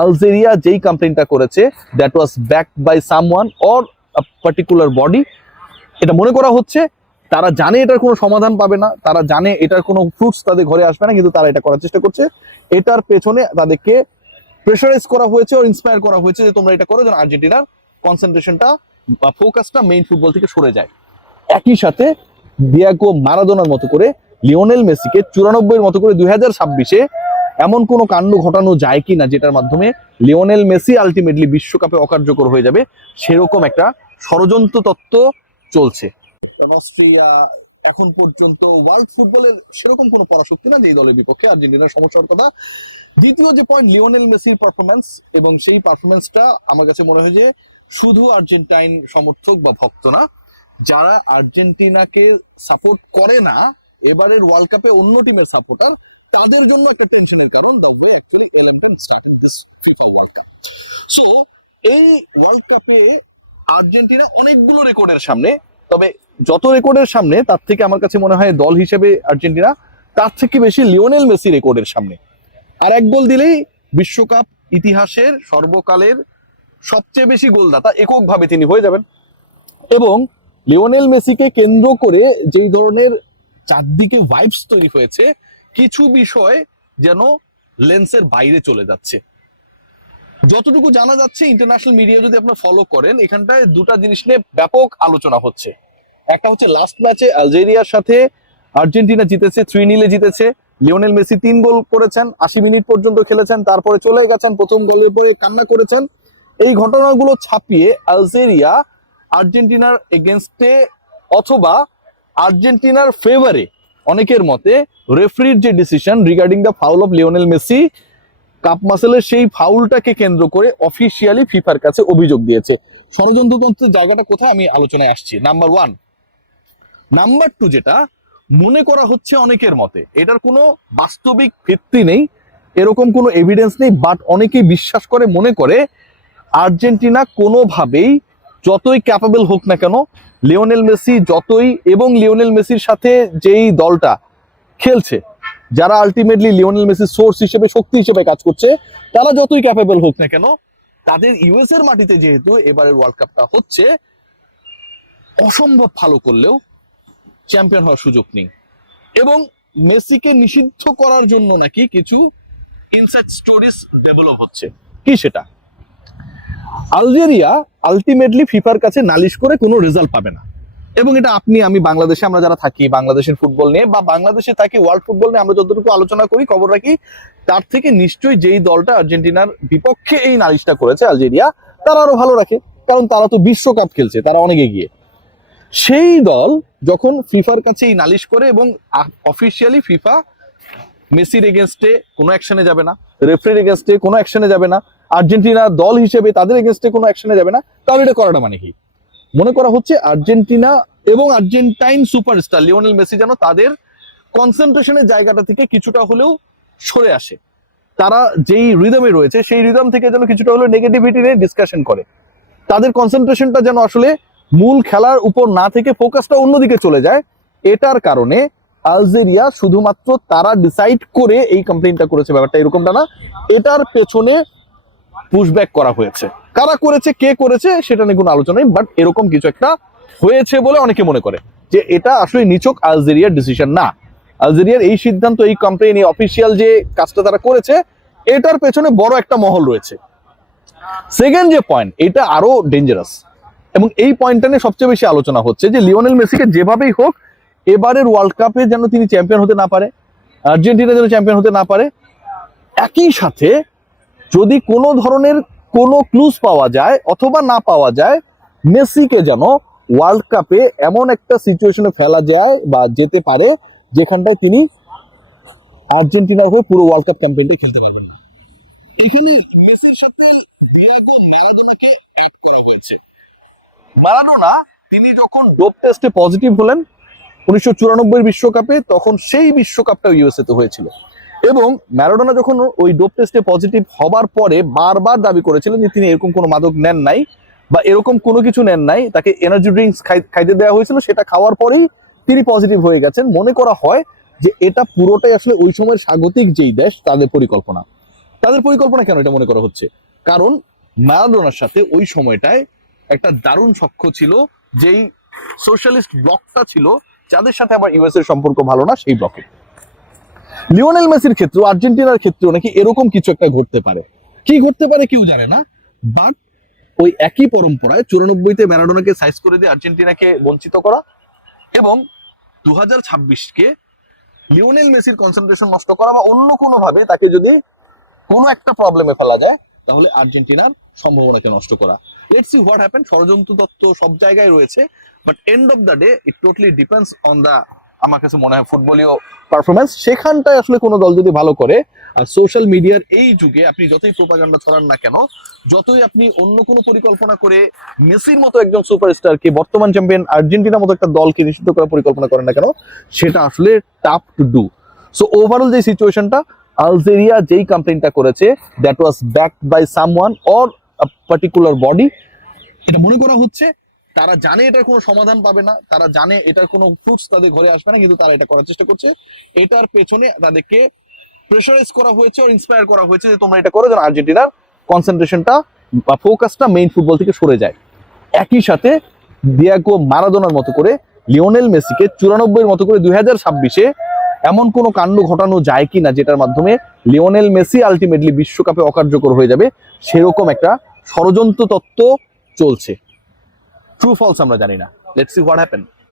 Algeria যেই কমপ্লেনটা করেছে that was backed by someone or a particular body, এটা মনে করা হচ্ছে তারা জানে এটার কোনো সমাধান পাবে না, তারা জানে এটার কোনো ফ্রুটস তাদের ঘরে আসবে না, কিন্তু তারা এটা করার চেষ্টা করছে। এটার পেছনে তাদেরকে প্রেশারাইজ করা হয়েছে ও ইন্সপায়ার করা হয়েছে যে তোমরা এটা করো যেন আর্জেন্টিনার কনসেন্ট্রেশনটা বা ফোকাসটা মেইন ফুটবল থেকে সরে যায়। একই সাথে ডিয়েগো মারাদোনার মতো করে লিওনেল মেসিকে 94-এর মতো করে 2026-এ এমন কোনো কাণ্ড ঘটানো যায় কি না যেটার মাধ্যমে লিওনেল মেসি আলটিমেটলি বিশ্বকাপে অকার্যকর হয়ে যাবে, সেরকম একটা ষড়যন্ত্র তত্ত্ব চলছে। কারণ অস্ট্রিয়া এখন পর্যন্ত ওয়ার্ল্ড ফুটবলের সেরকম কোনো পরাশক্তি না যেই দলের বিপক্ষে আর্জেন্টিনার সমস্যার কথা। দ্বিতীয় যে পয়েন্ট, লিওনেল মেসির পারফরমেন্স, এবং সেই পারফরমেন্সটা আমার কাছে মনে হয় যে শুধু আর্জেন্টাইন সমর্থক বা ভক্ত না, যারা আর্জেন্টিনাকে সাপোর্ট করে না এবারের ওয়ার্ল্ড কাপে অন্য টিমের সাপোর্টার, তাদের জন্য একটা টেনশনের কারণ the way actually LM10 started this FIFA world cup. So এই ওয়ার্ল্ড কাপে আর্জেন্টিনা অনেকগুলো রেকর্ডের সামনে, তবে যত রেকর্ডের সামনে তার থেকে আমার কাছে মনে হয় দল হিসেবে আর্জেন্টিনা তার থেকে বেশি লিওনেল মেসি রেকর্ডের সামনে। আর এক গোল দিলেই বিশ্বকাপ ইতিহাসের সর্বকালের সবচেয়ে বেশি গোলদাতা এককভাবে তিনি হয়ে যাবেন। এবং লিওনেল মেসিকে কেন্দ্র করে যেই ধরনের চারদিকে ভাইবস তৈরি হয়েছে, কিছু বিষয় যেন লেন্সের বাইরে চলে যাচ্ছে। যতটুকু জানা যাচ্ছে ইন্টারন্যাশনাল মিডিয়া যদি আপনারা ফলো করেন, এখানটায় দুটা জিনিস নিয়ে ব্যাপক আলোচনা হচ্ছে। একটা হচ্ছে লাস্ট ম্যাচে আলজেরিয়ার সাথে আর্জেন্টিনা জিতেছে, 3-0 জিতেছে, লিওনেল মেসি 3 গোল করেছেন, 80 মিনিট পর্যন্ত খেলেছেন, তারপরে চলে গেছেন, প্রথম গোলের পরে কান্না করেছেন। এই ঘটনাগুলো ছাপিয়ে আলজেরিয়া আর্জেন্টিনার এগেনস্টে অথবা আর্জেন্টিনার ফেভারে অনেকের মতে রেফারির যে decision regarding the foul of Lionel Messi, কাপ মাসেলের সেই ফাউলটাকে কেন্দ্র করে অফিসিয়ালি ফিফার কাছে অভিযোগ দিয়েছে। ষড়যন্ত্রতন্ত্রের জায়গাটা কোথায় আমি আলোচনায় আসছি, নাম্বার 1। নাম্বার 2, যেটা মনে করা হচ্ছে অনেকের মতে, এটার কোনো বাস্তবিক ভিত্তি নেই, এরকম কোনো এভিডেন্স নেই, বাট অনেকেই বিশ্বাস করে, মনে করে আর্জেন্টিনা কোনোভাবেই যতই ক্যাপাবল হোক না কেন, লিওনেল মেসি যতই, এবং লিওনেল মেসির সাথে যেই দলটা খেলছে, যারা আলটিমেটলি লিওনেল মেসির সোর্স হিসেবে, শক্তি হিসেবে কাজ করছে, তারা যতই ক্যাপাবল হোক না কেন, তাদের ইউএস এর মাটিতে যেহেতু এবারের ওয়ার্ল্ড কাপটা হচ্ছে, অসম্ভব ভালো করলেও চ্যাম্পিয়ন হওয়ার সুযোগ নেই। এবং মেসিকে নিষিদ্ধ করার জন্য নাকি কিছু ইনসাইড স্টোরিজ ডেভেলপ হচ্ছে। কি সেটা? আলজেরিয়া আলটিমেটলি ফিফার কাছে নালিশ করে কোনো রেজাল্ট পাবে না। এবং এটা আপনি আমি বাংলাদেশে আমরা যারা থাকি, বাংলাদেশের ফুটবল নিয়ে বা বাংলাদেশে থাকি ওয়ার্ল্ড ফুটবল নিয়ে আমরা যতটুকু আলোচনা করি, খবর রাখি, তার থেকে নিশ্চয়ই যেই দলটা আর্জেন্টিনার বিপক্ষে এই নালিশটা করেছে আলজেরিয়া, তারা আরো ভালো রাখে, কারণ তারা তো বিশ্বকাপ খেলছে, তারা অনেক এগিয়ে। সেই দল যখন ফিফার কাছে এই নালিশ করে এবং অফিসিয়ালি ফিফা মেসির এগেনস্টে কোনো অ্যাকশনে যাবে না, রেফারির এগেনস্টে কোনো অ্যাকশনে যাবে না, আর্জেন্টিনা দল হিসেবে তাদের এগেনস্টে কোনো অ্যাকশনে যাবে না, তাহলে এটা করাটা মানে কি? মনে করা হচ্ছে আর্জেন্টিনা এবং আর্জেন্টাইন সুপারস্টার লিওনেল মেসি যেন তাদের কনসেন্ট্রেশনের জায়গাটা থেকে কিছুটা হলেও সরে আসে। তারা যেই রিদমে রয়েছে সেই রিদম থেকে যেন কিছুটা হলেও নেগেটিভিটি নিয়ে ডিসকাশন করে, তাদের কনসেন্ট্রেশনটা যেন আসলে মূল খেলার উপর না থেকে ফোকাসটা অন্যদিকে চলে যায়। এটার কারণে আলজেরিয়া শুধুমাত্র তারা ডিসাইড করে এই কমপ্লেইনটা করেছে, ব্যাপারটা এরকমটা না, এটার পেছনে পুশব্যাক করা হয়েছে। কারা করেছে, কে করেছে সেটা নিয়ে কোনো আলোচনা নেই, বাট এরকম কিছু একটা হয়েছে বলে অনেকে মনে করে যে এটা আসলে নিছক আলজেরিয়ার ডিসিশন না। আলজেরিয়ার এই সিদ্ধান্ত, এই কমপ্লেইন, এই অফিসিয়াল যে কাজটা তারা করেছে, এটার পেছনে বড় একটা মহল রয়েছে। সেকেন্ড যে পয়েন্ট, এটা আরো ডেঞ্জারাস, এবং এই পয়েন্টটা নিয়ে সবচেয়ে বেশি আলোচনা হচ্ছে যে লিওনেল মেসিকে যেভাবেই হোক এবারের ওয়ার্ল্ড কাপে যেন তিনি চ্যাম্পিয়ন হতে না পারে, আর্জেন্টিনা যেন চ্যাম্পিয়ন হতে না পারে। একই সাথে যদি কোনো ধরনের কোনো ক্লুজ পাওয়া যায় অথবা না পাওয়া যায়, মেসিকে যেন ওয়ার্ল্ড কাপে এমন একটা সিচুয়েশনে ফেলা যায় বা যেতে পারে যেখানটায় তিনি আর্জেন্টিনার হয়ে পুরো ওয়ার্ল্ড কাপ ক্যাম্পেইনটা খেলতে পারবেন না। এখানে মেসির সাথে ডিয়েগো ম্যারাডোনাকে অ্যাড করা হয়েছে। ম্যারাডোনা তিনি যখন ডোপ টেস্টে পজিটিভ হলেন 1994 বিশ্বকাপে, তখন সেই বিশ্বকাপটা ইউএসএ তে হয়েছিল, এবং ম্যারাডোনা যখন ওই ডোপ টেস্টে পজিটিভ হবার পরে বারবার দাবি করেছিলেন যে তিনি এরকম কোনো মাদক নেন নাই বা এরকম কোনো কিছু নেন নাই, তাকে এনার্জি ড্রিঙ্কস খাইতে দেওয়া হয়েছিল, সেটা খাওয়ার পরেই তিনি পজিটিভ হয়ে গেছেন। মনে করা হয় যে এটা পুরোটাই আসলে ওই সময়ের স্বাগতিক যেই দেশ তাদের পরিকল্পনা। তাদের পরিকল্পনা কেন এটা মনে করা হচ্ছে? কারণ ম্যারাডোনার সাথে ওই সময়টায় একটা দারুণ সখ্য ছিল, যেই সোশ্যালিস্ট ব্লকটা ছিল, যাদের সাথে আবার ইউএস এর সম্পর্ক ভালো না, সেই ব্লকে। লিওনেল মেসির ক্ষেত্রে, আর্জেন্টিনার ক্ষেত্রেও নাকি এরকম কিছু একটা ঘটতে পারে। কি ঘটতে পারে কেউ জানে না, বাট ওই একই পরম্পরায় 94-তে ম্যারাডোনাকে সাইজ করে দিয়ে আর্জেন্টিনাকে বঞ্চিত করা, এবং 2026-কে লিওনেল মেসির কনসেন্ট্রেশন নষ্ট করা, বা অন্য কোনোভাবে তাকে যদি কোনো একটা প্রবলেমে ফেলা যায় তাহলে আর্জেন্টিনার সম্ভাবনাকে নষ্ট করা। Let's see what happen. ষড়যন্ত্র তত্ত্ব সব জায়গায় রয়েছে, but end of the day it totally depends on the, আমার কাছে মনে হয়, ফুটবলীয় পারফরমেন্স। সেখানটায় আসলে কোনো দল যদি ভালো করে, আর সোশ্যাল মিডিয়ার এই যুগে আপনি যতই প্রোপাগান্ডা ছড়ান না কেন, যতই আপনি অন্য কোনো পরিকল্পনা করে মেসির মতো একজন সুপারস্টারকে, বর্তমান চ্যাম্পিয়ন আর্জেন্টিনার মতো একটা দলকে নিষিদ্ধ করার পরিকল্পনা করেন না কেন, সেটা আসলে tough to do. So overall যে সিচুয়েশনটা, আলজেরিয়া যেই কমপ্লেইনটা করেছে, that was backed by someone or a particular body, এটা মনে করা হচ্ছে তারা জানে এটার কোনো সমাধান পাবে না, তারা জানে এটার কোনো ফ্রুটস তাদের ঘরে আসবে না, কিন্তু তারা এটা করার চেষ্টা করছে। এটার পেছনে তাদেরকে প্রেশারাইজ করা হয়েছে, আর ইন্সপায়ার করা হয়েছে যে তোমরা এটা করো, যেন আর্জেন্টিনার কনসেন্ট্রেশনটা বা ফোকাসটা মেইন ফুটবল থেকে সরে যায়। একই সাথে ডিয়েগো মারাদোনার মতো করে লিওনেল মেসিকে 94-এর মতো করে 2026-এ এমন কোনো কাণ্ড ঘটানো যায় কিনা যেটার মাধ্যমে লিওনেল মেসি আলটিমেটলি বিশ্বকাপে অকার্যকর হয়ে যাবে, সেরকম একটা ষড়যন্ত্র তত্ত্ব চলছে। ট্রু ফলস আমরা জানি না। Let's see what happen.